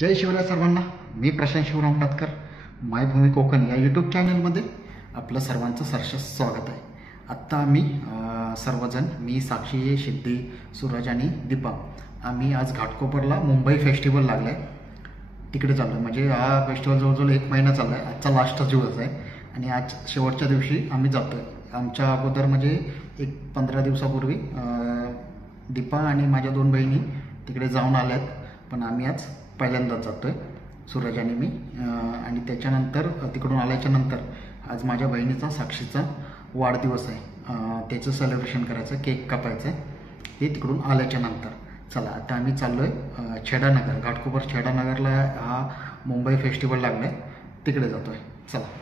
जय शिवराय सर्वांना. मी प्रशांत शिवराम कातकर. मायभूमी कोकण या यूट्यूब चॅनलमध्ये आपलं सर्वांचं सहर्ष स्वागत आहे. आत्ता आम्ही सर्वजण, मी, साक्षी, सिद्धी, सूरज आणि दीपा, आम्ही आज घाटकोपरला मुंबई फेस्टिवल लागला आहे तिकडे चाललो आहे. म्हणजे हा फेस्टिवल जवळजवळ 1 महिना चालला आहे. आजचा लास्टचा दिवस आहे आणि आज शेवटच्या दिवशी आम्ही जातो आहे. आमच्या अगोदर म्हणजे एक 15 दिवसापूर्वी दीपा आणि माझ्या 2 बहिणी तिकडे जाऊन आल्या आहेत, पण आम्ही आज पहिल्यांदाच जातो आहे, सूरज आणि मी. आणि त्याच्यानंतर तिकडून आल्याच्यानंतर आज माझ्या बहिणीचा, साक्षीचा वाढदिवस आहे. त्याचं सेलिब्रेशन करायचं, केक कापायचं आहे, ते तिकडून आल्याच्यानंतर. चला आता आम्ही चाललो आहे छेडानगर, घाटकोपर छेडानगरला हा मुंबई फेस्टिवल लागला आहे, तिकडे जातो आहे. चला.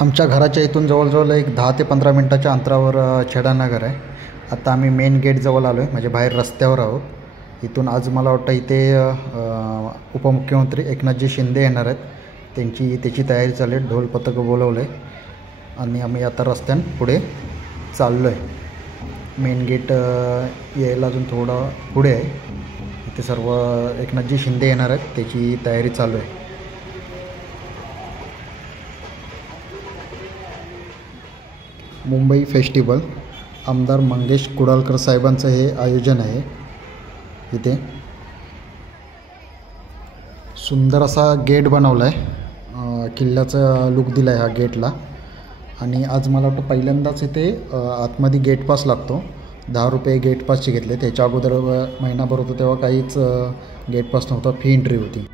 आमच्या घराच्या इथून जवळजवळ एक 10 ते 15 मिनटाच्या अंतरावर छेडानगर आहे. आता आम्ही मेन गेटजवळ आलो आहे, म्हणजे बाहेर रस्त्यावर आहोत. इथून आज मला वाटतं इथे उपमुख्यमंत्री एकनाथजी शिंदे येणार आहेत. त्याची तयारी चालू आहे, ढोल पथकं बोलवलं आहे आणि आम्ही आता रस्त्यानं पुढे चाललो आहे. मेन गेट यायला अजून थोडं पुढे आहे. इथे सर्व एकनाथजी शिंदे येणार आहेत, त्याची तयारी चालू आहे. मुंबई फेस्टिवल आमदार मंगेश कुडालकर साहेबांचं हे आयोजन आहे. इथे सुंदर असा गेट बनवला आहे, किल्ल्याचा लुक दिला आहे ह्या गेटला. आणि आज मला वाटतं पहिल्यांदाच इथे आतमध्ये गेट पास लागतो. 10 रुपये गेट पासचे घेतले. त्याच्या अगोदर महिनाभर होतं तेव्हा काहीच गेट पास नव्हता, फी एंट्री होती.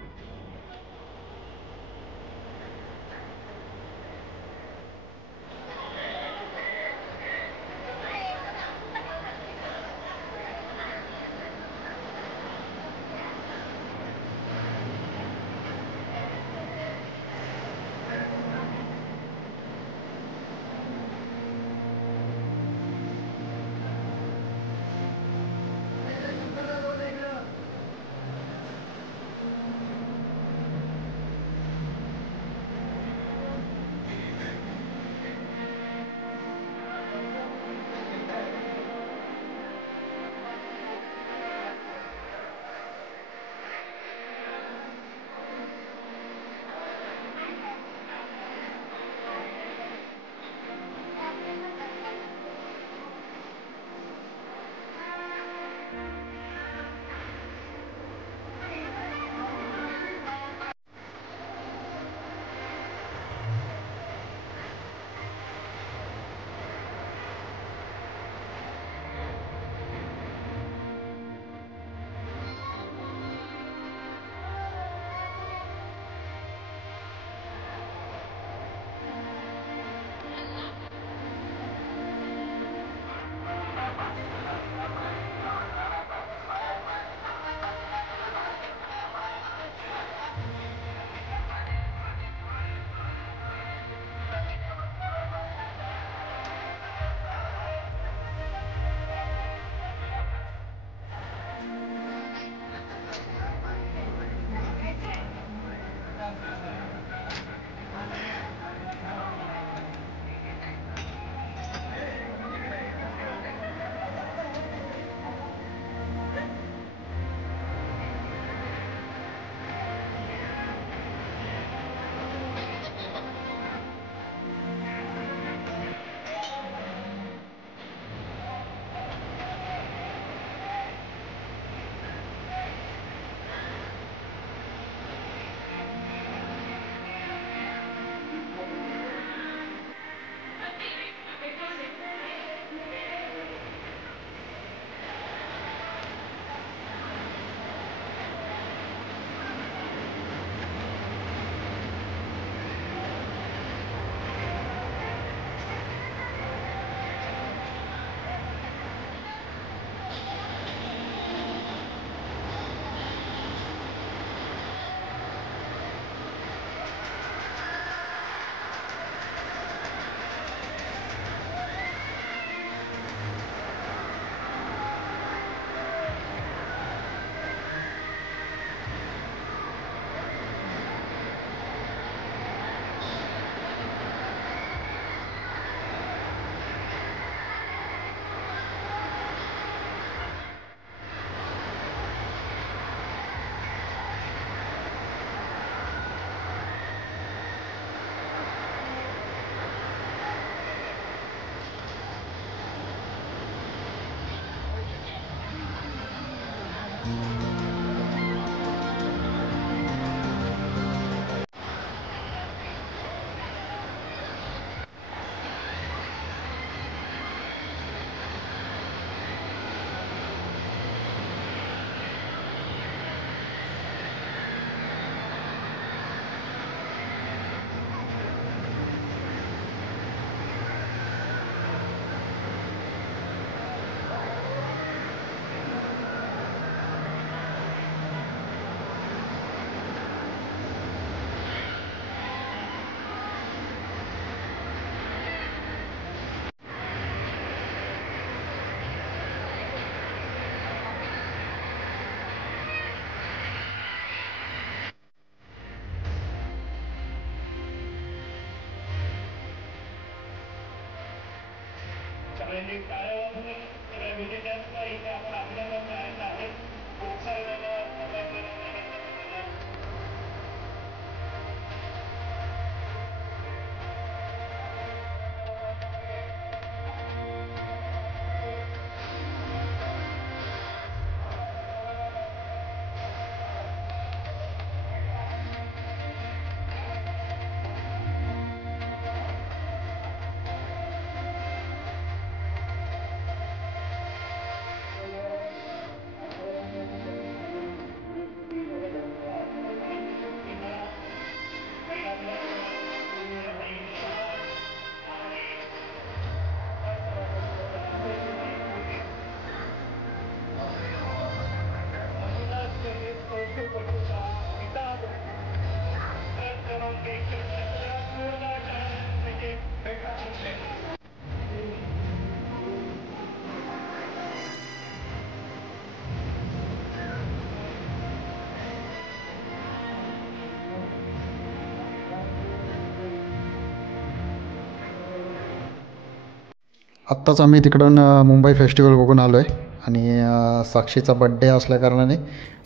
आत्ताच आम्ही तिकडून मुंबई फेस्टिवल बघून आलो आहे आणि साक्षीचा बड्डे असल्याकारणाने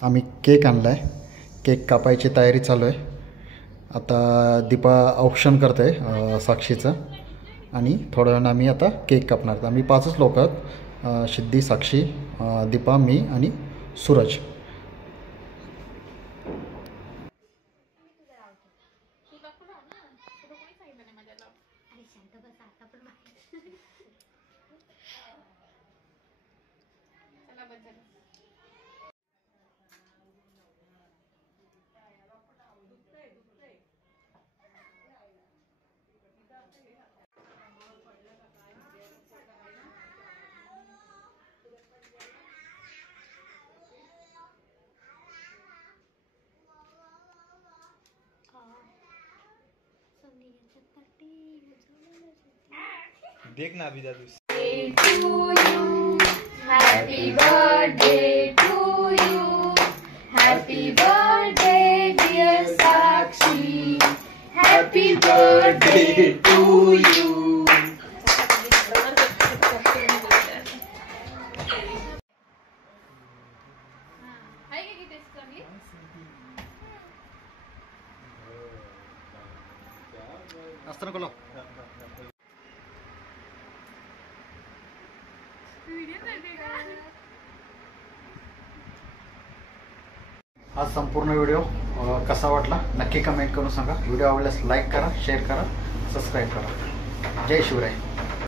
आम्ही केक आणला आहे. केक कापायची तयारी चालू आहे. आता दीपा औक्षण करते साक्षीचं आणि थोड्या वेळानं आम्ही आता केक कापणार. आम्ही 5च लोक आहोत, सिद्धी, साक्षी, दीपा, मी आणि सूरज. देख ना अभी दादू. Happy birthday to you. Happy birthday dear Sakshi. Happy birthday to you. असतं नको. आज संपूर्ण व्हिडिओ कसा वाटला नक्की कमेंट करून सांगा. व्हिडिओ आवडल्यास लाईक करा, शेअर करा, सबस्क्राईब करा. जय शिवराय.